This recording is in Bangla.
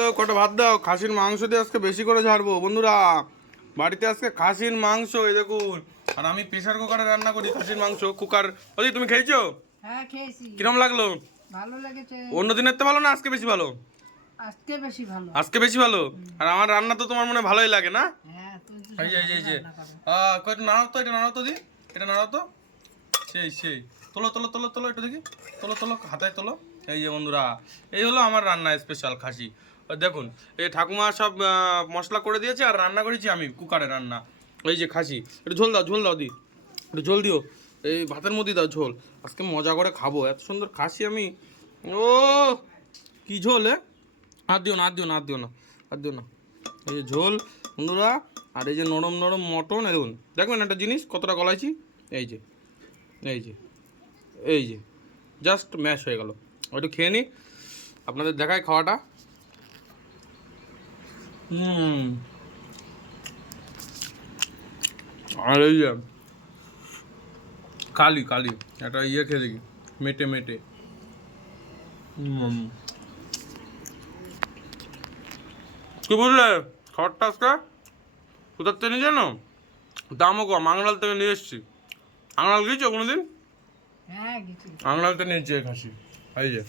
তো কটা ভাত দাও, খাসির মাংস দিয়ে আজকে বেশি করে ঝাড়বো বন্ধুরা। বাড়িতে আজকে খাসির মাংস, এই দেখুন। আর আমি প্রেসার কুকারে রান্না করি খাসির মাংস। কুকার ওই তুমি খেয়েছো? হ্যাঁ খেয়েছি। কিরম লাগলো? ভালো লেগেছে। অন্য দিনের তো ভালো না, আজকে বেশি ভালো? আজকে বেশি ভালো। আজকে বেশি ভালো। আর আমার রান্না তো তোমার মনে ভালোই লাগে না? হ্যাঁ তুমি তো এই যে ভালো এই যে রান্না করো। কয়টা নাড়াও তো, এটা নাড়াও তো দি, এটা নাড়াও তো। সেই সেই তোলো তোলো তোলো তোলো, এটা দেখি, তোলো তোলো, হাতায় তোলো। এই যে বন্ধুরা, এই হলো আমার রান্না স্পেশাল খাসি। দেখুন, এই ঠাকুমা সব মশলা করে দিয়েছে, আর রান্না করেছি আমি কুকারে রান্না। এই যে খাসি, একটু ঝোল দাও, ঝোল দাও দি, একটু ঝোল দিও। এই ভাতের মধ্যে দাও ঝোল, আজকে মজা করে খাবো। এত সুন্দর খাসি আমি। ও কি ঝোল! হাত দিও না, হাত দিও না, হাত দিও না, হাত দিও না। এই যে ঝোল বন্ধুরা, আর এই যে নরম নরম মটন। দেখুন, দেখবেন একটা জিনিস কতটা গলাইছি। এই যে এই যে এই যে জাস্ট ম্যাশ হয়ে গেল। একটু খেয়ে নিই, আপনাদের দেখায় খাওয়াটা। আর এই যে কালি কালি একটা ইয়ে খেয়ে দেখি, মেটে মেটে। কি বুঝলে খাবারটা আজকে কোথার থেকে নিয়ে জানো? দামও কম, আংলাল থেকে নিয়ে এসছি। আংলাল গিয়েছো কোনোদিন? হ্যাঁ গেছি। আংলাল থেকে নিয়েছি এই খাসি। এই যে